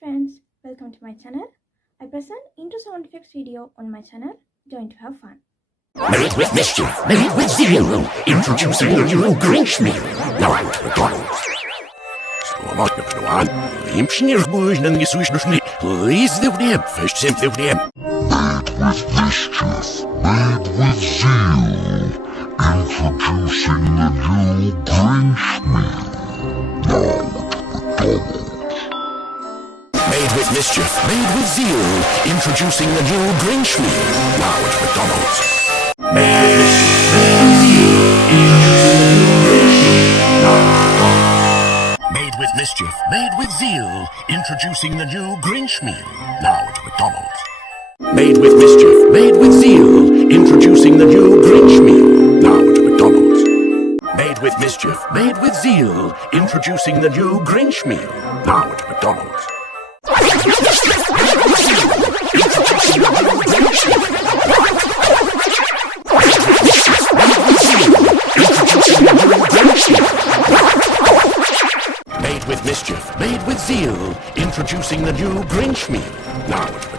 friends, welcome to my channel. I present intro sound effects video on my channel. Join to have fun. Made with mischief, made with zeal, introducing a new Grinch meal. Now I'm to McDonald's. Сломать напеван, импшнir гужнан несущнушни, лиздив нем, фест семтив нем. Made with mischief, made with zeal, introducing the new Grinch meal. Now at McDonald's. Made with mischief, made with zeal, introducing the new Grinch meal. Now at McDonald's. Made with mischief, made with zeal, introducing the new Grinch meal. Now at McDonald's. Made with mischief, made with zeal, introducing the new Grinch meal. Now at McDonald's. Made with mischief, made with zeal, introducing the new Grinch meal. Now at McDonald's. Made with mischief, made with zeal, introducing the new Grinch meal. Now at